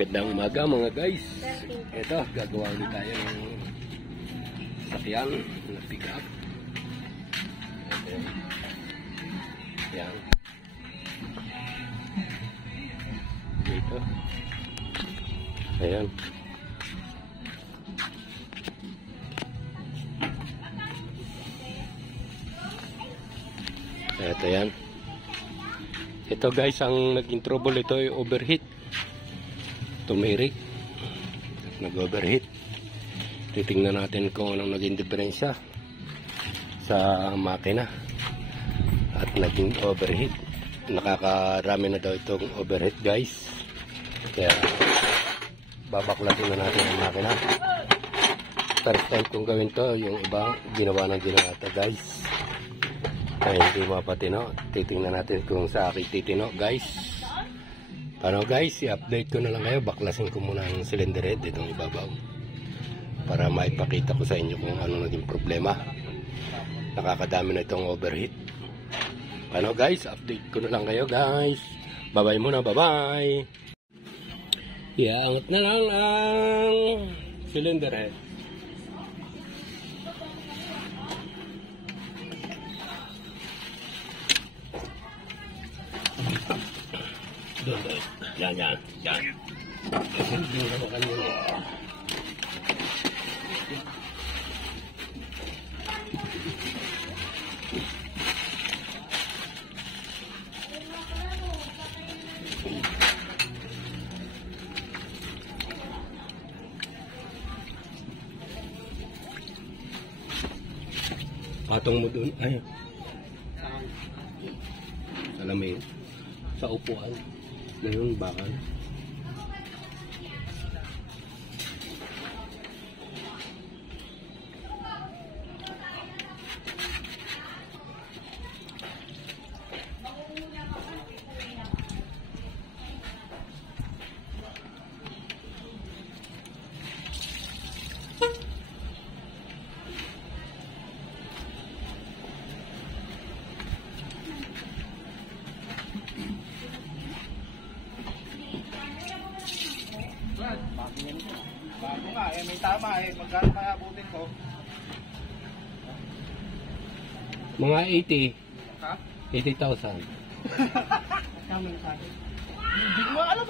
Magandang umaga mga guys. Ito, gagawa ulit tayo ng sakyan na pick up. Yan. Dito. Ayan. Ito yan. Ito guys, ang naging trouble ito ay overheat. Tumirik. Nag-overheat. Titingnan natin kung anong naging diferensya sa makina. At naging overheat. Nakakarami na daw itong overheat guys. Kaya babaklasin na natin ang makina. First time kong gawin to. Yung iba ginawa ng ginata guys. Kaya hindi mapatino. Titingnan natin kung sa akin titino guys. Paano guys, i-update ko na lang kayo. Baklasin ko muna ang cylinder head itong ibabaw para maipakita ko sa inyo kung ano naging problema. Nakakadami na itong overheat. Paano guys, update ko na lang kayo guys. Bye bye muna, bye bye. Iangat na lang ang cylinder head. Doon. Yan. Hindi na kanina. Patong mo doon. Ay. Salamin. Sa upuan. Na yung bakal. Bago nga, may tama magkano kaya abutin ko? Mga 80. Ha? 80,000. Hindi ko alam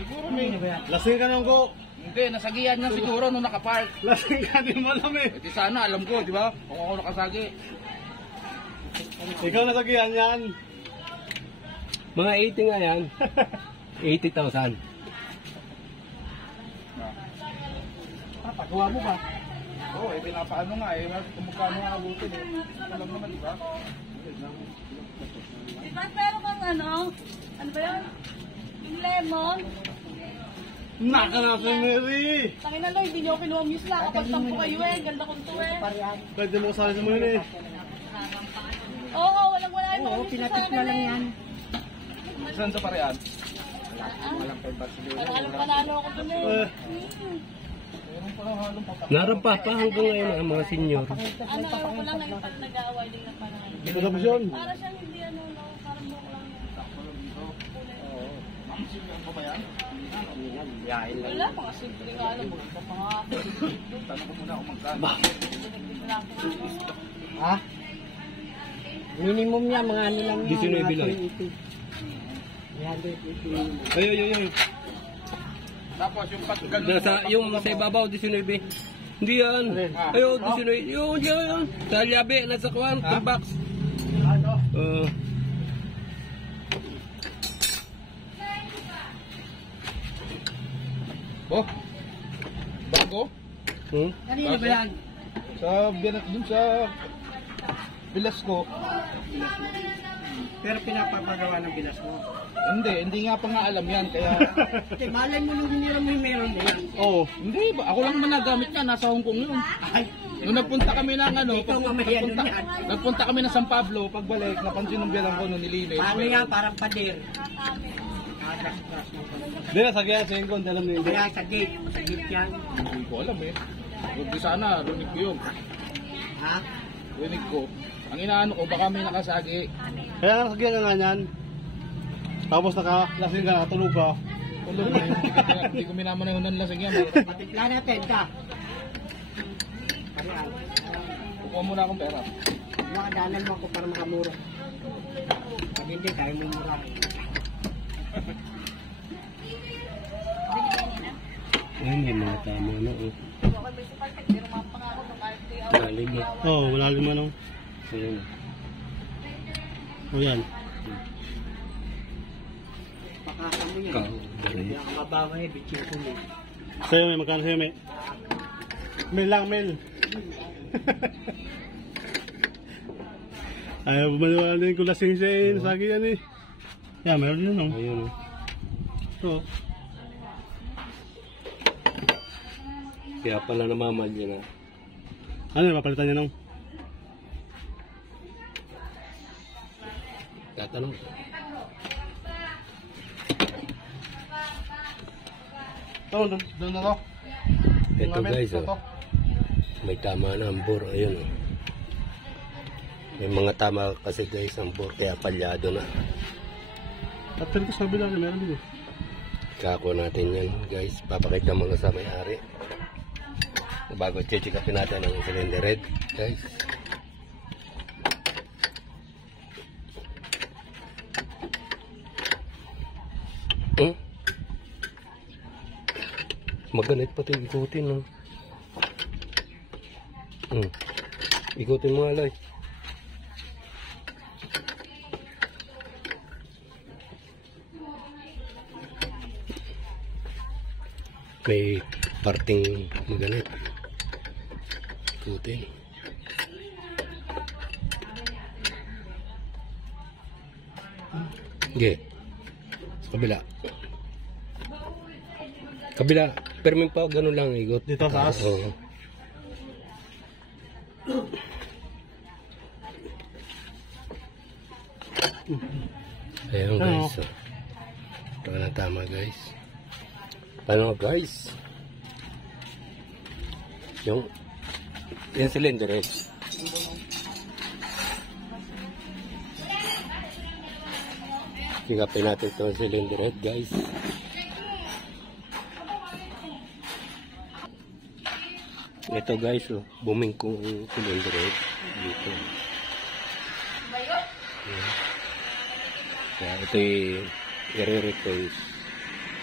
Siguro may... Lasing ka nung ko. Hindi, nasagihan niya siguro nung nakapark. Lasing ka, di mo alam Di sana, alam ko, di ba? Kung ako nakasagi. Ikaw nasagihan yan. Mga 80 nga yan. 80,000. Pagawa mo ba? Oo, pinapaano nga kung magkano nga abutin alam naman, di ba? Diba, pero kung ano ba yun? Yung lemon. Naka na si Mary. Tangina no, hindi nyo kinuha muse lang. Kapag tampo kayo ganda kong to Pwede mo kasali mo yun Oo, walang-wala yung mga muse sa akin lang yan. Saan sa parehan? Alam panalo ako dun Narampa pa hanggang ngayon ang mga senior. Ano, ko lang ngayon pag nag-aaway din na parang. Ito na yun. Para siyang hindi parang mo lang Yain yun. Wala, mga simple nga alam mo. Tanong ko muna kung magkano. Ha? Minimum niya, mga ano lang yan. 19 lang. Ay. Tapos yung paggaling Nasa yung sa ibabaw 19. Hindi yan. Ayo 19. Yun. Sa liabe nasa kuan, box. Oh. Bago? Kanina ba yan? Dun sa Bilasco. Pero pinapapagawa ng bilas mo. Hindi nga pa nga alam yan, kaya... Kasi malay mo nung hiniram mo yung meron na yan. Oo, hindi ba? Ako lang naman nagamit yan, nasa Hong Kong yun. Ay, Nung nagpunta kami ng ikaw nga mahiyan nun yan. nagpunta kami ng San Pablo, pagbalik, napansin ng biyanan ko nung nilinis. Paano yan? Parang pader. Hindi na sagihan sa ingkon. Alam mo yun. Kaya sa gate yan. Hindi ko alam Huwag di sana, rinig ko yun. Ha? Rinig ko. Ang inaano ko, baka may nakasagi. Kaya nga sagihan ka nga yan. Tapos nakalasing ka, nakatulog ka. Hindi ko minaman na yung lasag yan. Patimpla natin ka. Parihan. Kukuha muna akong pera. Mga dalan mo ako para makamura. Pag hindi, tayo mo mura. Ayun, yung mga tama na. Malalim na. Oo, malalim ano. Ayun. O yan. Pakasan mo yan. Ka-overheat. Hindi ako mababa eh, bitchin ko mo. Sa'yo may, magkano sa'yo may? Mil lang, mil. Ayaw bumaliwala din ko lasing siya sa akin yan eh. Yan, meron din no. Ayun. Oo. Kaya pala namamahal yun ah. Ano yung mapalitan niya nung? Tatanong. Ito, doon na to. Ito guys oh. May tama na ang bore. Ayun oh. May mga tama kasi guys ang bore kaya palyado na. At ko sabi lang, meron din eh. Kako natin yan guys. Papakita mo na sa may-ari. Bago check upin natin ang cylinder head guys. Maganit pati ikutin no. Ikutin mo alay. May parting maganit. Ikutin. Okay. Sa kabila. Kabila. Pero may pa gano'n lang ikot. Dito sa taas? Oo. Ayan guys. Oh. Ito na tama guys. Paano guys? Yung cylinder head. Tingapin natin itong cylinder head guys. Ito guys, oh, buming kong cylinder head dito. Kaya ito i-replace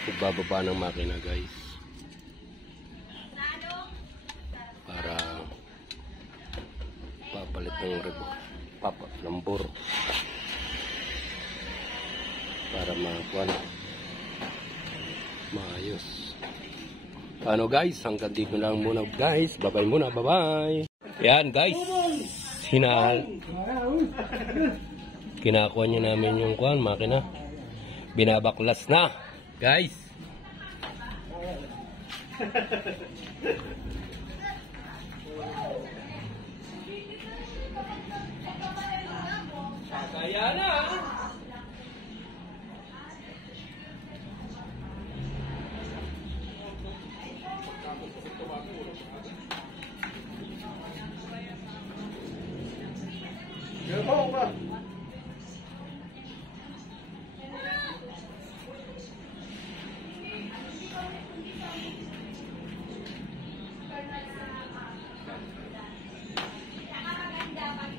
pagbababa ng makina guys. Para papalit ng lambor. Para makuha maayos. Ano guys, hanggang dito lang muna guys. Bye-bye muna, bye-bye. Yan guys. Kinakuha niya namin yung kuhan, makina. Binabaklas na. Guys. Kaya na.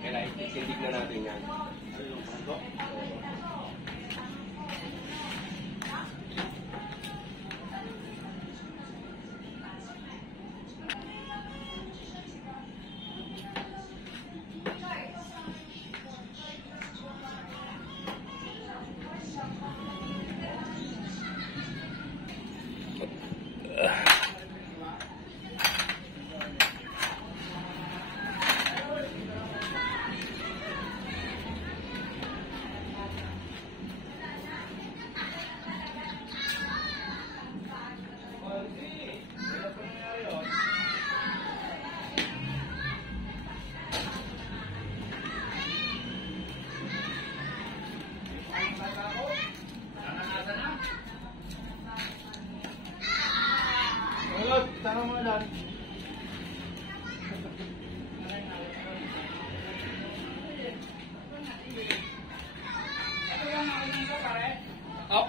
Kailangan titignan natin yan. Tama mo lang.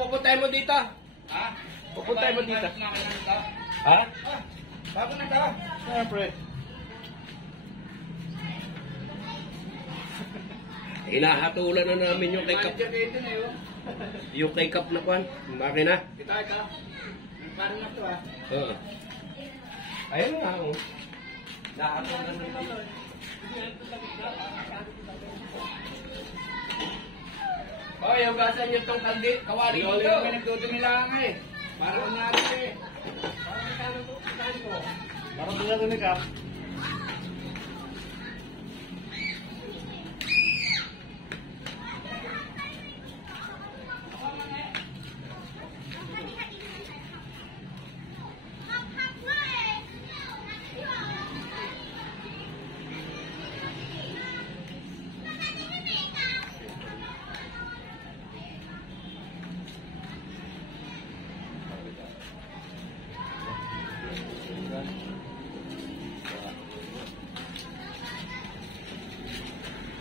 Pupuntahin mo dito. Ha? Pupunta mo dito. Ha? Bago na ka. Siyempre. Hinahatulan na namin yung kay Kap. Yung kay Kap na kwan. Makina. Kita ka. Paano na to ah? Oo. Ayun nga. Oh. Nahatulan na namin. Oh, yung gasan nyo itong kandi. Kawali mo Hindi ito. kami nagdudumi lang eh. Para kunyari eh. Parang sila rin ni Kap.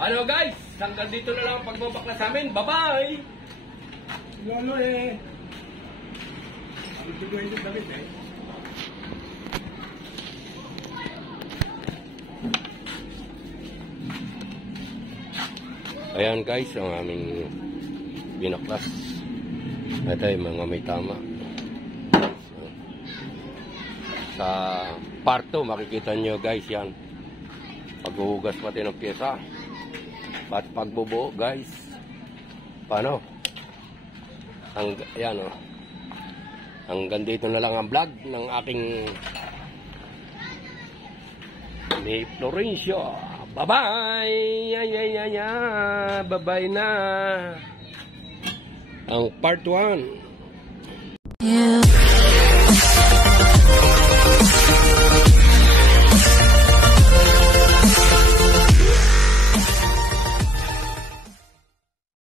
Ano guys? Hanggang dito na lang ang pagbabakla sa amin. Bye-bye! Lolo eh. Ang tuloy yung damit eh. Ayan guys, ang aming binaklas. Ito yung mga may tama. Sa part 2, makikita nyo guys yan. Paghuhugas pati ng pyesa. At pagbubuo guys. Paano? Ayan o. Hanggang dito na lang ang vlog ng aking ni Florencio. Bye-bye! Bye-bye na! Ang part 1.